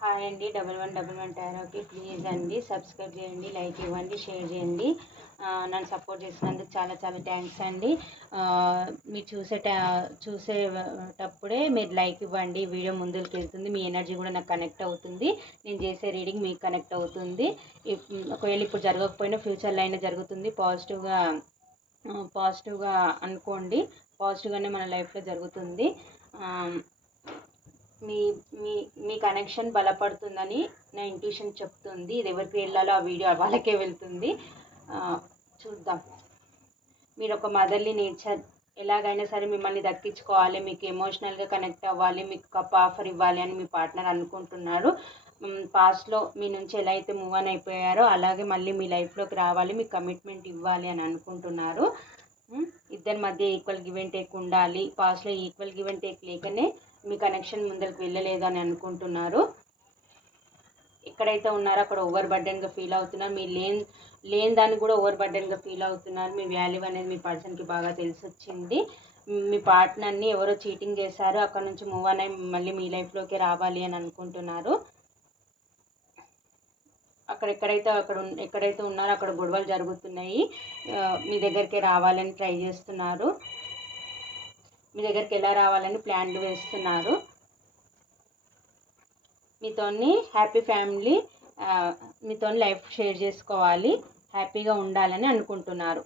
Hi అండి, 1111 టారోకి please అండి subscribe చేయండి, లైక్ ఇవ్వండి, షేర్ చేయండి. నన్ను సపోర్ట్ చేసినందుకు చాలా చాలా థ్యాంక్స్ అండి. మీరు చూసేటప్పుడే మీరు లైక్ ఇవ్వండి, వీడియో ముందుకు వెళ్తుంది, మీ ఎనర్జీ కూడా నాకు కనెక్ట్ అవుతుంది, నేను చేసే రీడింగ్ మీకు కనెక్ట్ అవుతుంది. ఒకవేళ ఇప్పుడు జరగకపోయినా ఫ్యూచర్లో అయినా జరుగుతుంది. పాజిటివ్గా అనుకోండి, పాజిటివ్గానే మన లైఫ్లో జరుగుతుంది. మీ మీ మీ కనెక్షన్ బలపడుతుందని నా ఇంట్యూషన్ చెప్తుంది. ఇది ఎవరికి వెళ్ళాలో ఆ వీడియో వాళ్ళకే వెళ్తుంది. చూద్దాం. మీరు ఒక మదర్లీ నేచర్, ఎలాగైనా సరే మిమ్మల్ని దక్కించుకోవాలి, మీకు ఎమోషనల్గా కనెక్ట్ అవ్వాలి, మీకు కప్ ఆఫర్ ఇవ్వాలి అని మీ పార్ట్నర్ అనుకుంటున్నారు. పాస్ట్లో మీ నుంచి ఎలా అయితే మూవ్ ఆన్ అయిపోయారో అలాగే మళ్ళీ మీ లైఫ్లోకి రావాలి, మీకు కమిట్మెంట్ ఇవ్వాలి అని అనుకుంటున్నారు. ఇద్దరి మధ్య ఈక్వల్ గివ్ అండ్ టేక్ ఉండాలి. పాస్ట్లో ఈక్వల్ గివ్ అండ్ టేక్ లేకనే మీ కనెక్షన్ ముందరికి వెళ్ళలేదు అని అనుకుంటున్నారు. ఎక్కడైతే ఉన్నారో అక్కడ ఓవర్ బర్డెన్గా ఫీల్ అవుతున్నారు. మీరు లేని దాన్ని కూడా ఓవర్ బర్డెన్గా ఫీల్ అవుతున్నారు. మీ వాల్యూ అనేది మీ పర్సన్కి బాగా తెలిసి వచ్చింది. మీ పార్ట్నర్ని ఎవరో చీటింగ్ చేశారో అక్కడ నుంచి మూవ్ ఆన్ అయ్యి మళ్ళీ మీ లైఫ్లోకి రావాలి అని అనుకుంటున్నారు. ఎక్కడైతే ఉన్నారో అక్కడ గొడవలు జరుగుతున్నాయి. మీ దగ్గరికి రావాలని ట్రై చేస్తున్నారు. మీ దగ్గరికి ఎలా రావాలని ప్లాన్లు వేస్తున్నారు. మీతోని హ్యాపీ ఫ్యామిలీ, మీతో లైఫ్ షేర్ చేసుకోవాలి, హ్యాపీగా ఉండాలని అనుకుంటున్నారు.